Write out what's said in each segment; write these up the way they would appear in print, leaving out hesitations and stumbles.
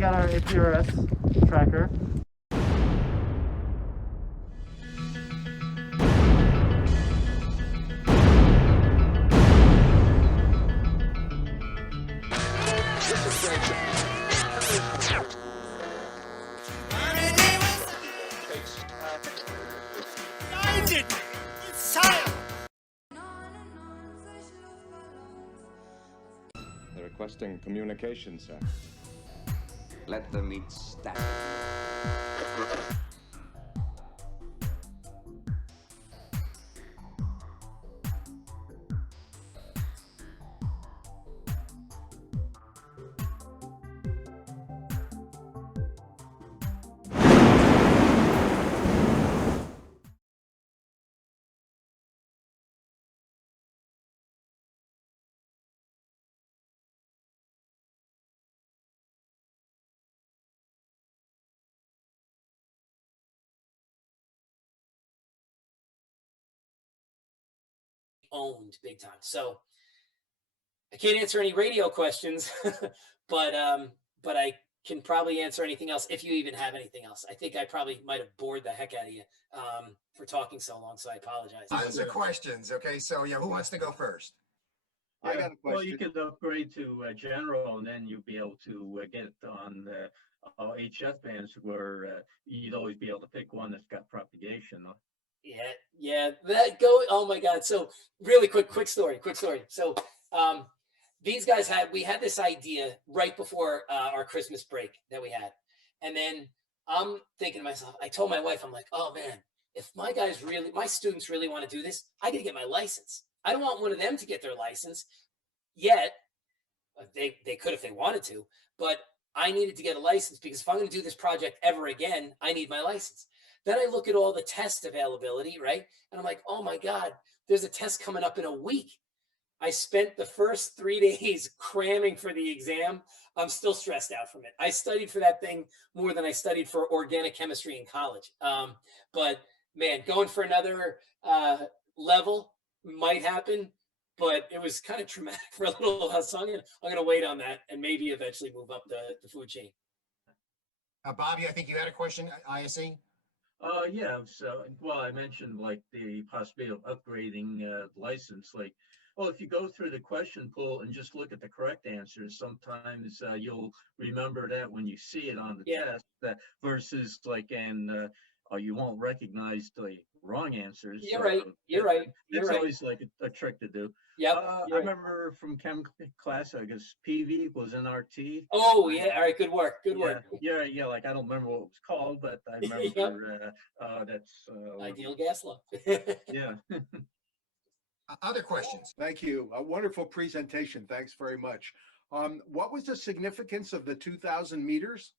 check out our APRS tracker. They're requesting communication, sir. Let them eat static. Owned big time. So I can't answer any radio questions, but I can probably answer anything else if you even have anything else. I think I probably might have bored the heck out of you for talking so long, so I apologize. Tons of questions. Okay, so yeah, who wants to go first? I got a question. Well, you could upgrade to general, and then you'd be able to get it on HF bands where you'd always be able to pick one that's got propagation. Yeah, that go. Oh my God! So really quick story. So these guys we had this idea right before our Christmas break that we had, and then I'm thinking to myself, I told my wife, I'm like, oh man, if my students really want to do this, I got to get my license. I don't want one of them to get their license yet. They could if they wanted to, but I needed to get a license because if I'm going to do this project ever again, I need my license. Then I look at all the test availability, right? And I'm like, oh my God, there's a test coming up in a week. I spent the first 3 days cramming for the exam. I'm still stressed out from it. I studied for that thing more than I studied for organic chemistry in college. But man, going for another level might happen, but it was kind of traumatic for a little while. So I'm gonna wait on that and maybe eventually move up the food chain. Bobby, I think you had a question, ISE? Yeah. So, well, I mentioned like the possibility of upgrading license. Like, well, if you go through the question pool and just look at the correct answers, sometimes you'll remember that when you see it on the test. That versus like you won't recognize the wrong answers. You're right. It's always like a trick to do. Yep. I remember from chem class, I guess PV equals NRT. Oh yeah. All right. Good work. Yeah. Like I don't remember what it was called, but I remember that's ideal gas law. Yeah. Other questions? Thank you. A wonderful presentation. Thanks very much. What was the significance of the 2,000 meters?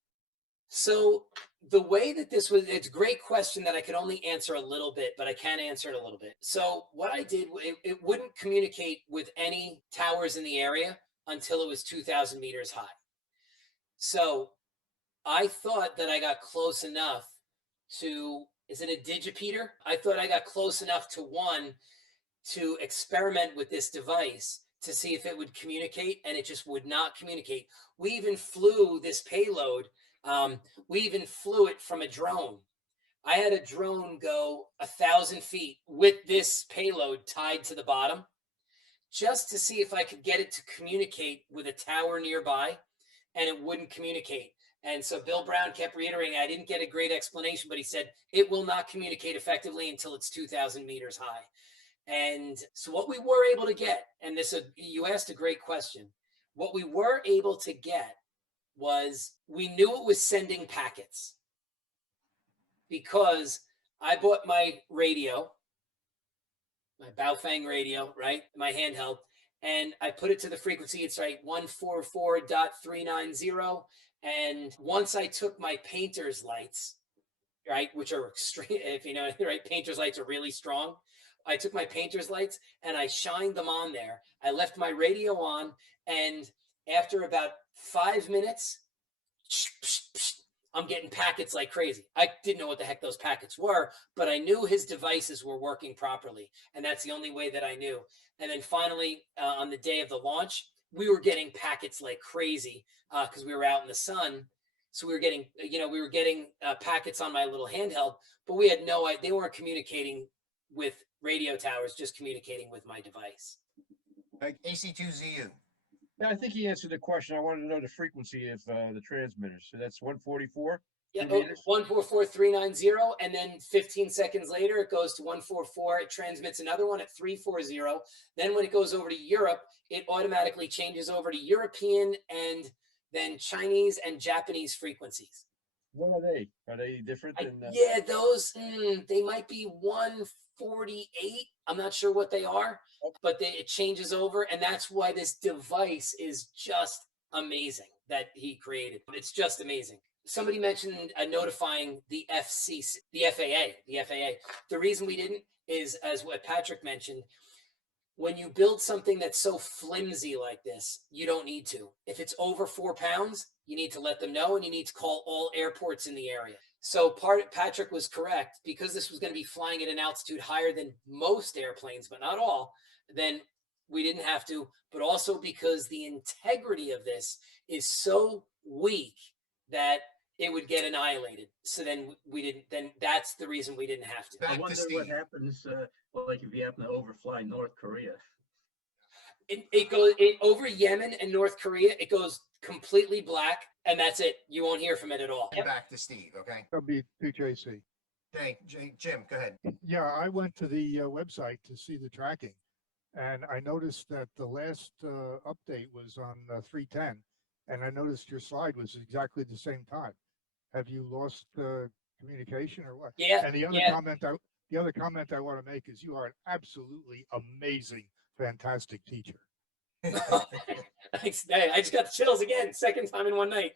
So the way that this was, it's a great question that I could only answer a little bit, but I can answer it a little bit. So what I did, it wouldn't communicate with any towers in the area until it was 2,000 meters high. So I thought that I got close enough to, is it a digipeater? I thought I got close enough to one to experiment with this device to see if it would communicate, and it just would not communicate. We even flew this payload. We even flew it from a drone. I had a drone go 1,000 feet with this payload tied to the bottom just to see if I could get it to communicate with a tower nearby, and it wouldn't communicate. And so Bill Brown kept reiterating, I didn't get a great explanation, but he said, it will not communicate effectively until it's 2,000 meters high. And so what we were able to get, and this, you asked a great question, what we were able to get was we knew it was sending packets because I bought my radio, my Baofeng radio, right? My handheld, and I put it to the frequency. It's right 144.390. And once I took my painter's lights, right, which are extreme, if you know, right, painter's lights are really strong. I took my painter's lights and I shined them on there. I left my radio on, and after about 5 minutes, I'm getting packets like crazy. I didn't know what the heck those packets were, but I knew his devices were working properly, and that's the only way that I knew. And then finally, on the day of the launch, we were getting packets like crazy because we were out in the sun. So we were getting, packets on my little handheld, but we had no idea. They weren't communicating with radio towers, just communicating with my device. AC2ZU. Yeah, I think he answered the question. I wanted to know the frequency of the transmitters. So that's 144. Yeah, 2 meters? 144390, and then 15 seconds later it goes to 144. It transmits another one at 340. Then when it goes over to Europe, it automatically changes over to European and then Chinese and Japanese frequencies. What are they? Are they different than? Yeah, those they might be 148. I'm not sure what they are, but it changes over, and that's why this device is just amazing that he created. It's just amazing. Somebody mentioned notifying the FAA. The reason we didn't is, as what Patrick mentioned, when you build something that's so flimsy like this, you don't need to. If it's over 4 pounds, you need to let them know, and you need to call all airports in the area. So Patrick was correct, because this was going to be flying at an altitude higher than most airplanes, but not all, then we didn't have to, but also because the integrity of this is so weak that it would get annihilated. So then that's the reason we didn't have to. I wonder what happens, like if you happen to overfly North Korea. It goes over Yemen and North Korea. It goes completely black, and that's it. You won't hear from it at all. Back to Steve, okay? That'll be 2JC. Jim, go ahead. Yeah, I went to the website to see the tracking, and I noticed that the last update was on 310, and I noticed your slide was exactly the same time. Have you lost communication or what? Yeah. And the other comment I want to make is you are an absolutely amazing, fantastic teacher. Thanks. I just got the chills again, second time in one night.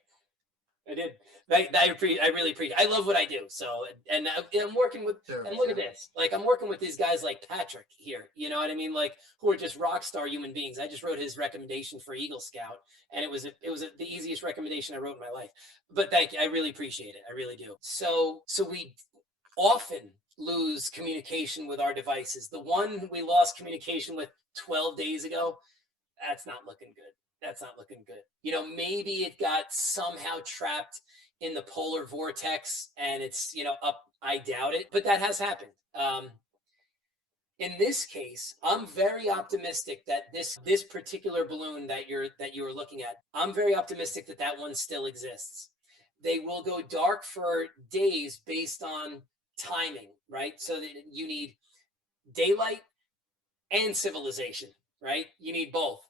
I did. I really appreciate. I love what I do. So, and I'm working with. And look at this. Like, I'm working with these guys like Patrick here. You know what I mean? Like, who are just rock star human beings. I just wrote his recommendation for Eagle Scout, and it was the easiest recommendation I wrote in my life. But thank you. I really appreciate it. I really do. So we often lose communication with our devices. The one we lost communication with 12 days ago, that's not looking good. That's not looking good. You know, maybe it got somehow trapped in the polar vortex and it's, up. I doubt it, but that has happened. In this case, I'm very optimistic that this particular balloon that you were looking at, I'm very optimistic that one still exists. They will go dark for days based on timing, right? So that you need daylight and civilization, right? You need both.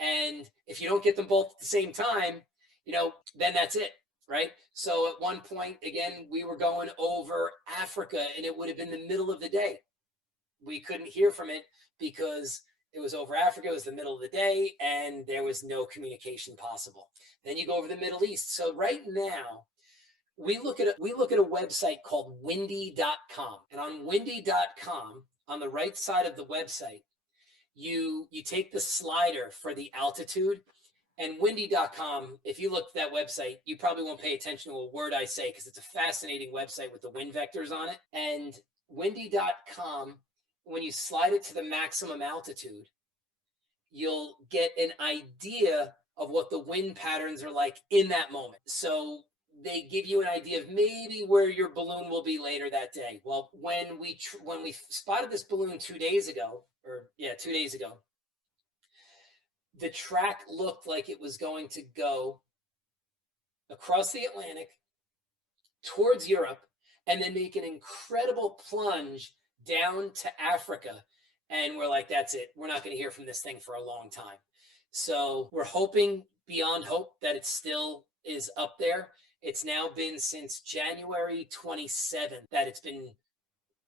And if you don't get them both at the same time, then that's it, right? So at one point, again, we were going over Africa and it would have been the middle of the day. We couldn't hear from it because it was over Africa. It was the middle of the day and there was no communication possible. Then you go over the Middle East. So right now, we look at a website called windy.com. And on windy.com, on the right side of the website, you take the slider for the altitude, and windy.com, if you look at that website, you probably won't pay attention to a word I say because it's a fascinating website with the wind vectors on it. And windy.com, when you slide it to the maximum altitude, you'll get an idea of what the wind patterns are like in that moment. So they give you an idea of maybe where your balloon will be later that day. Well, when we spotted this balloon 2 days ago, 2 days ago, the track looked like it was going to go across the Atlantic towards Europe and then make an incredible plunge down to Africa. And we're like, that's it. We're not going to hear from this thing for a long time. So we're hoping beyond hope that it still is up there. It's now been since January 27th that it's been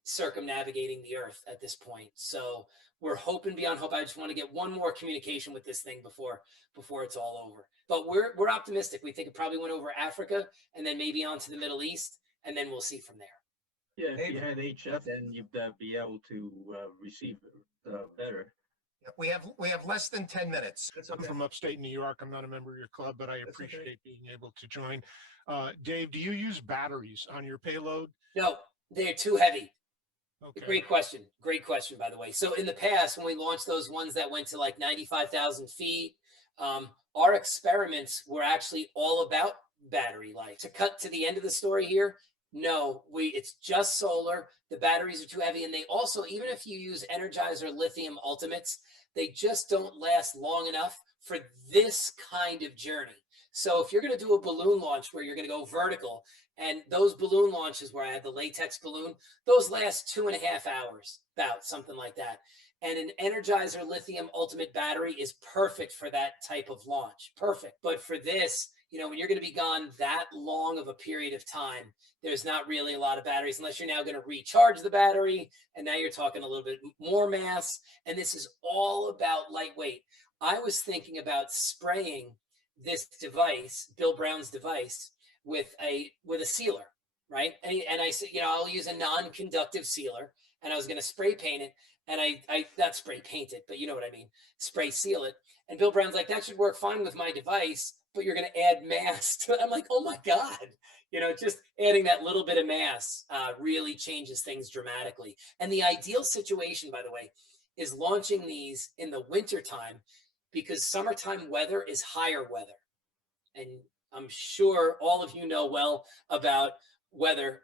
circumnavigating the Earth at this point. So we're hoping beyond hope. I just want to get one more communication with this thing before it's all over. But we're optimistic. We think it probably went over Africa and then maybe on to the Middle East, and then we'll see from there. Yeah, if you had HF, then you'd be able to receive better. We have less than 10 minutes. I'm from upstate New York. I'm not a member of your club, but I appreciate being able to join. Dave, do you use batteries on your payload? No, they're too heavy. Okay. Great question, by the way. So in the past, when we launched those ones that went to like 95,000 feet, our experiments were actually all about battery life. To cut to the end of the story here, no, it's just solar. The batteries are too heavy. And they also, even if you use Energizer lithium ultimates, they just don't last long enough for this kind of journey. So if you're going to do a balloon launch where you're going to go vertical, and those balloon launches where I had the latex balloon, those last 2.5 hours, about something like that. And an Energizer lithium ultimate battery is perfect for that type of launch. Perfect. But for this, you know, when you're going to be gone that long of a period of time, there's not really a lot of batteries unless you're now going to recharge the battery. And now you're talking a little bit more mass. And this is all about lightweight. I was thinking about spraying this device, Bill Brown's device, with a sealer, right? And I said, you know, I'll use a non-conductive sealer, and I was going to spray paint it. And I not spray paint it, but you know what I mean, spray seal it. And Bill Brown's like, that should work fine with my device, but you're going to add mass to it. I'm like, oh my God, you know, just adding that little bit of mass really changes things dramatically. And the ideal situation, by the way, is launching these in the wintertime, because summertime weather is higher weather. And I'm sure all of you know well about weather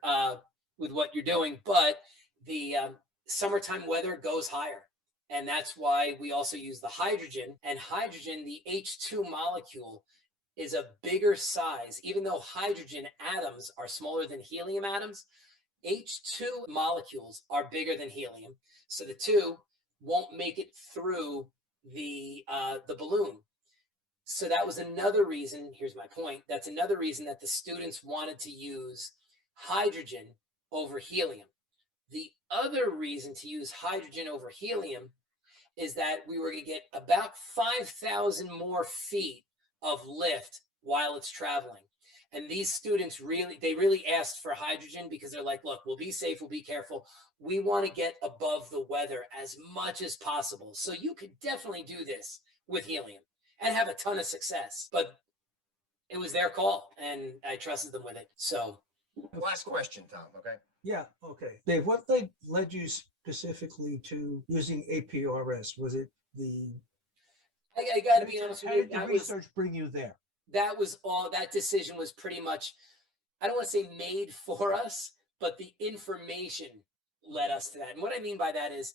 with what you're doing, but the summertime weather goes higher. And that's why we also use the hydrogen. And hydrogen, the H2 molecule, is a bigger size. Even though hydrogen atoms are smaller than helium atoms, H2 molecules are bigger than helium. So the two won't make it through the balloon. So that was another reason, here's my point, that's another reason that the students wanted to use hydrogen over helium. The other reason to use hydrogen over helium is that we were going to get about 5,000 more feet of lift while it's traveling. And these students really asked for hydrogen because they're like, look, we'll be safe, we'll be careful. We want to get above the weather as much as possible. So you could definitely do this with helium and have a ton of success. But it was their call, and I trusted them with it. So Last question, Tom, okay? Yeah, okay. Dave, what led you specifically to using APRS? Was it I got to be honest how with you, did the research bring you there? that was all, that decision was pretty much, I don't want to say made for us, but the information led us to that. And what I mean by that is,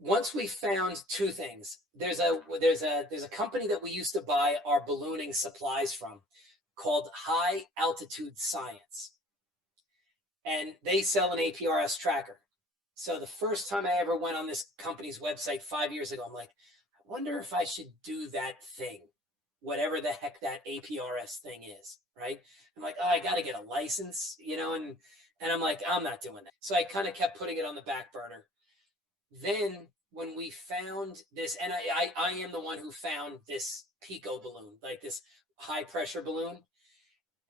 once we found two things, there's a company that we used to buy our ballooning supplies from called High Altitude Science. And they sell an APRS tracker. So the first time I ever went on this company's website 5 years ago, I'm like, I wonder if I should do that thing, whatever the heck that APRS thing is, right? I'm like, oh, I got to get a license, you know, and I'm like, I'm not doing that. So I kind of kept putting it on the back burner. Then when we found this, and I am the one who found this Pico balloon, like this high pressure balloon.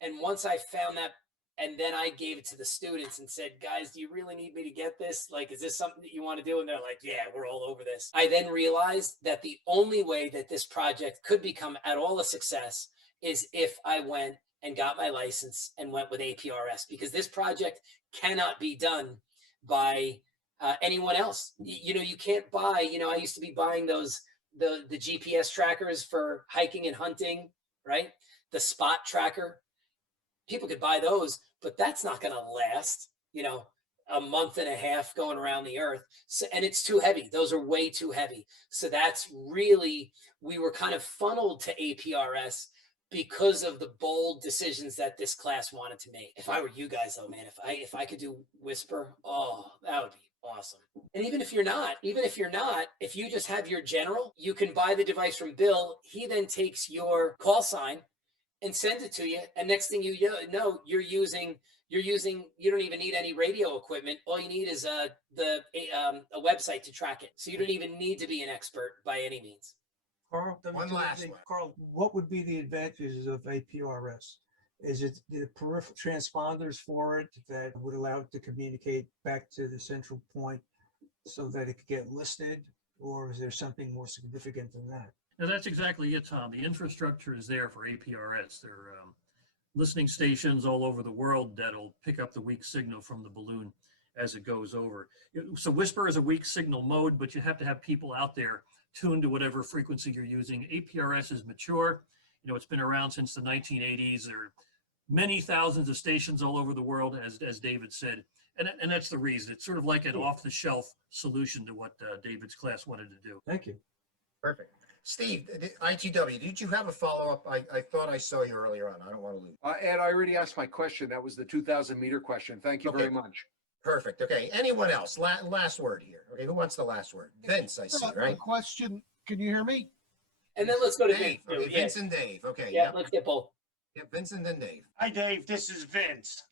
And once I found that, and then I gave it to the students and said, guys, do you really need me to get this? Like, is this something that you want to do? And they're like, yeah, we're all over this. I then realized that the only way that this project could become at all a success is if I went and got my license and went with APRS, because this project cannot be done by anyone else. You know, you can't buy, you know, I used to be buying those, the GPS trackers for hiking and hunting, right? The spot tracker. People could buy those, but that's not going to last, you know, a month and a half going around the earth. So, and it's too heavy. Those are way too heavy. So that's really, we were kind of funneled to APRS because of the bold decisions that this class wanted to make. If I were you guys though, man, if I could do Whisper, oh, that would be awesome. And even if you're not, if you just have your general, you can buy the device from Bill. He then takes your call sign and sends it to you. And next thing you know, you don't even need any radio equipment. All you need is a website to track it. So you don't even need to be an expert by any means. Carl, One last one. Carl, what would be the advantages of APRS? Is it the peripheral transponders for it that would allow it to communicate back to the central point so that it could get listed? Or is there something more significant than that? Now, that's exactly it, Tom. The infrastructure is there for APRS. There are listening stations all over the world that'll pick up the weak signal from the balloon as it goes over. So Whisper is a weak signal mode, but you have to have people out there tuned to whatever frequency you're using. APRS is mature. You know, it's been around since the 1980s. There are many thousands of stations all over the world, as David said. And that's the reason. It's sort of like an off-the-shelf solution to what David's class wanted to do. Thank you. Perfect. Steve, ITW, did you have a follow-up? I thought I saw you earlier on. I don't want to lose. Ed, I already asked my question. That was the 2,000 meter question. Thank you Okay. very much. Perfect. Okay. Anyone else? Last word here. Okay. Who wants the last word? Vince, I see, A right? question. Can you hear me? And then let's go to Dave. Dave. Okay, Vince and Dave. Okay. Yeah, Yep. let's get both. Yep, Vince and then Dave. Hi, Dave. This is Vince.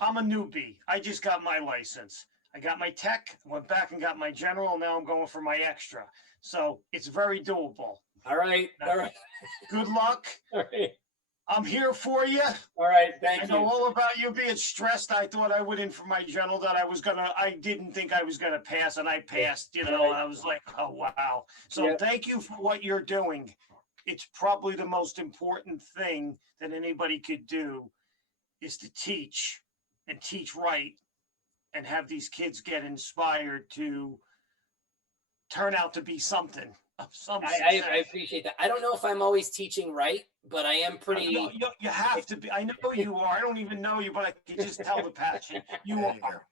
I'm a newbie. I just got my license. I got my tech, went back and got my general. Now I'm going for my extra. So it's very doable. All right. All right. Good luck. All right. I'm here for you. All right. Thank I you. know all about you being stressed. I thought I would in for my general that I didn't think I was gonna pass, and I passed, you know, I was like, oh, wow. So thank you for what you're doing. It's probably the most important thing that anybody could do is to teach and teach right and have these kids get inspired to turn out to be something of some success. I appreciate that. I don't know if I'm always teaching right, but I am pretty. You have to be. I know you are. I don't even know you, but I can just tell the passion. You are.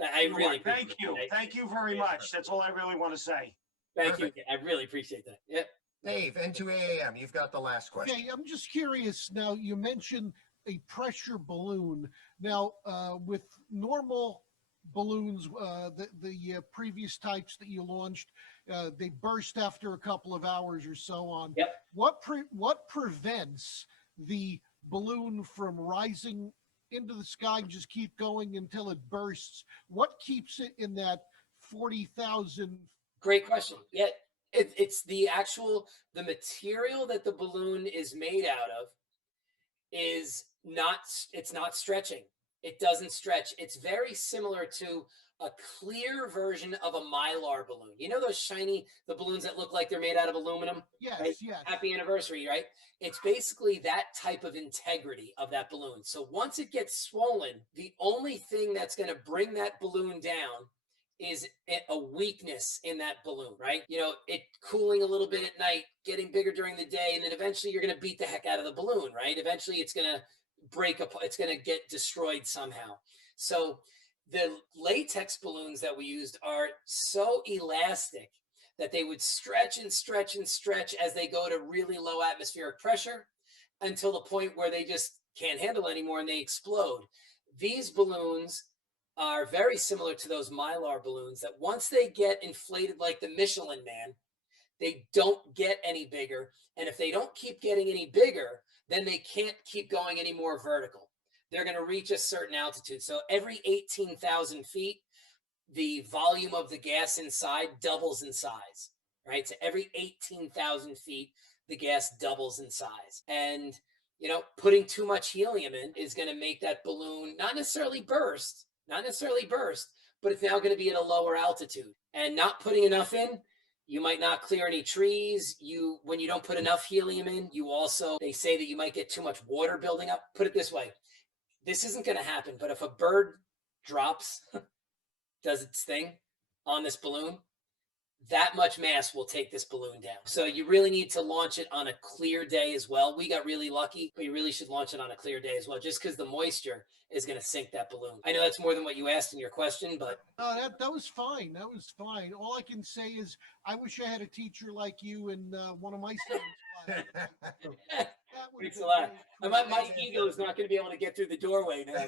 I really Thank you. Thank you very much. That's all I really want to say. Thank you. I really appreciate that. Yeah. Dave, N2AAM, you've got the last question. Okay, I'm just curious. Now, you mentioned a pressure balloon. Now, with normal balloons, the previous types that you launched, they burst after a couple of hours or so on. Yep. What prevents the balloon from rising into the sky and just keep going until it bursts? What keeps it in that 40,000? Great question. Yeah, it's the material that the balloon is made out of is not, it's not stretching. It doesn't stretch. It's very similar to a clear version of a Mylar balloon. You know those the balloons that look like they're made out of aluminum? Yes, right? yes. Happy anniversary, right? It's basically that type of integrity of that balloon. So once it gets swollen, the only thing that's going to bring that balloon down is a weakness in that balloon, right? You know, it cooling a little bit at night, getting bigger during the day, and then eventually you're going to beat the heck out of the balloon, right? Eventually it's going to break apart, it's going to get destroyed somehow. So the latex balloons that we used are so elastic that they would stretch and stretch and stretch as they go to really low atmospheric pressure until the point where they just can't handle anymore and they explode. These balloons are very similar to those Mylar balloons that once they get inflated like the Michelin Man, they don't get any bigger. And if they don't keep getting any bigger, then they can't keep going any more vertical. They're going to reach a certain altitude. So every 18,000 feet, the volume of the gas inside doubles in size, right? So every 18,000 feet, the gas doubles in size. And, you know, putting too much helium in is going to make that balloon not necessarily burst, but it's now going to be at a lower altitude. And not putting enough in, you might not clear any trees. When you don't put enough helium in, they say that you might get too much water building up. Put it this way, this isn't going to happen, but if a bird drops, does its thing on this balloon, that much mass will take this balloon down. So you really need to launch it on a clear day as well. We got really lucky, but you really should launch it on a clear day as well, just because the moisture is going to sink that balloon. I know that's more than what you asked in your question, but That was fine. That was fine. All I can say is I wish I had a teacher like you in one of my students' classes. Thanks a lot. My ego is not going to be able to get through the doorway now.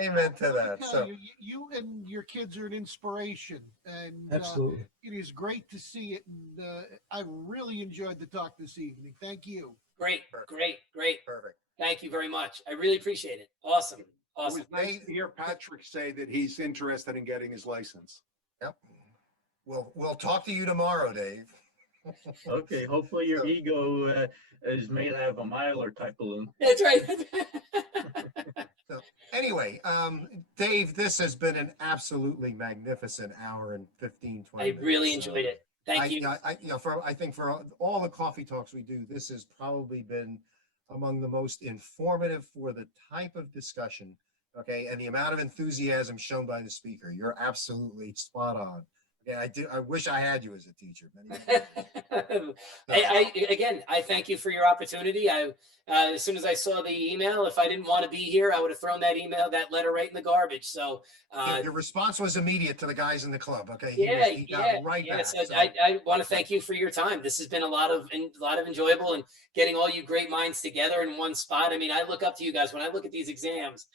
Amen to that. So You and your kids are an inspiration, and Absolutely. it is great to see it. And I really enjoyed the talk this evening. Thank you. Great. Perfect. Thank you very much. I really appreciate it. Awesome. It was nice to hear Patrick say that he's interested in getting his license. Yep. We'll talk to you tomorrow, Dave. Okay, hopefully your ego is made out of a Mylar type balloon. That's right. So anyway, Dave, this has been an absolutely magnificent hour and 15, 20 minutes. I really enjoyed it. Thank you. I think for all the coffee talks we do, this has probably been among the most informative for the type of discussion, okay, and the amount of enthusiasm shown by the speaker. You're absolutely spot on. Yeah, I do. I wish I had you as a teacher. Again, I thank you for your opportunity. As soon as I saw the email, if I didn't want to be here, I would have thrown that letter right in the garbage. So your response was immediate to the guys in the club. Okay. He got right back. So So. I want to thank you for your time. This has been a lot of enjoyable, and getting all you great minds together in one spot. I mean, I look up to you guys when I look at these exams.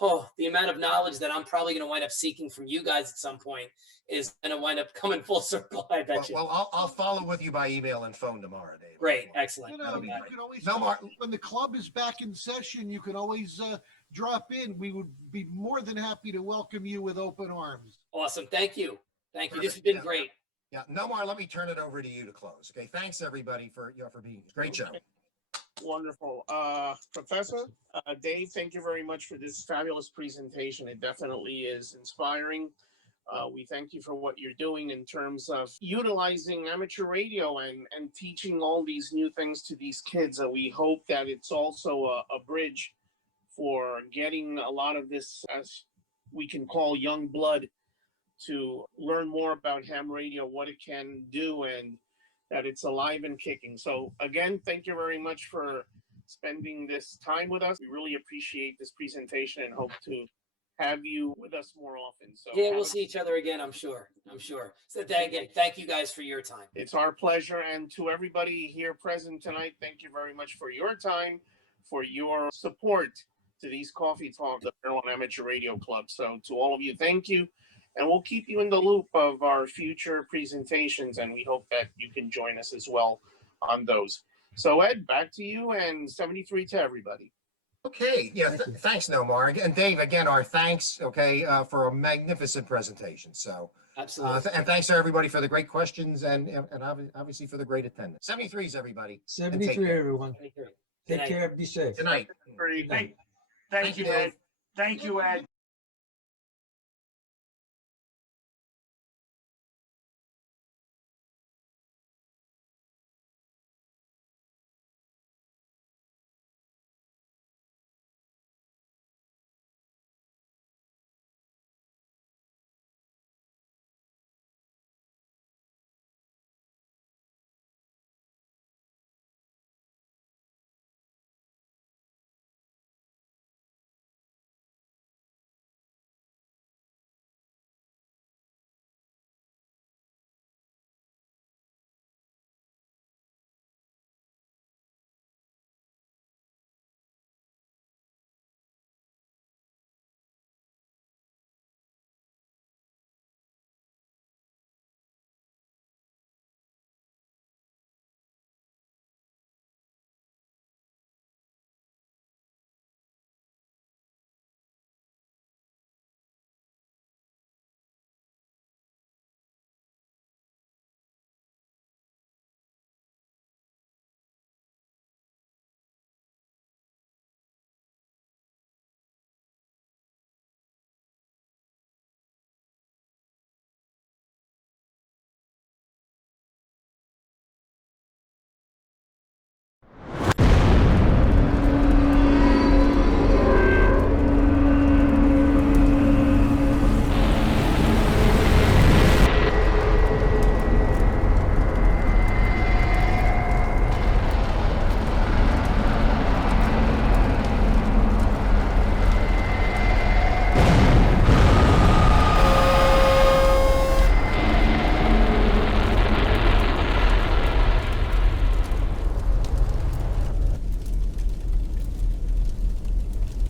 Oh, the amount of knowledge that I'm probably going to wind up seeking from you guys at some point is going to wind up coming full circle. I bet you. Well, I'll follow with you by email and phone tomorrow, Dave. Great, excellent. You can always, when the club is back in session, you can always drop in. We would be more than happy to welcome you with open arms. Awesome. Thank you. Thank you. This has been great. Yeah. Nomar, let me turn it over to you to close. Okay. Thanks everybody for being here. Great show. Wonderful. Professor, Dave, thank you very much for this fabulous presentation. It definitely is inspiring. We thank you for what you're doing in terms of utilizing amateur radio and teaching all these new things to these kids. We hope that it's also a bridge for getting a lot of this, as we can call, young blood to learn more about ham radio, what it can do, and that it's alive and kicking. So again, thank you very much for spending this time with us. We really appreciate this presentation and hope to have you with us more often. So yeah, we'll see each other again, I'm sure. So again, thank you guys for your time. It's our pleasure. And to everybody here present tonight, thank you very much for your time, for your support to these coffee talks, the Fairlawn Amateur Radio Club. So to all of you, thank you. And we'll keep you in the loop of our future presentations, and we hope that you can join us as well on those. So Ed, back to you, and 73 to everybody. Okay. Yeah. Thanks, Nomar. And Dave, again, our thanks, okay, for a magnificent presentation. So absolutely. And thanks to everybody for the great questions and obviously for the great attendance. 73s, everybody. 73, everyone. Take care. Be safe. Good night. Thank you, Ed. Thank you, Ed.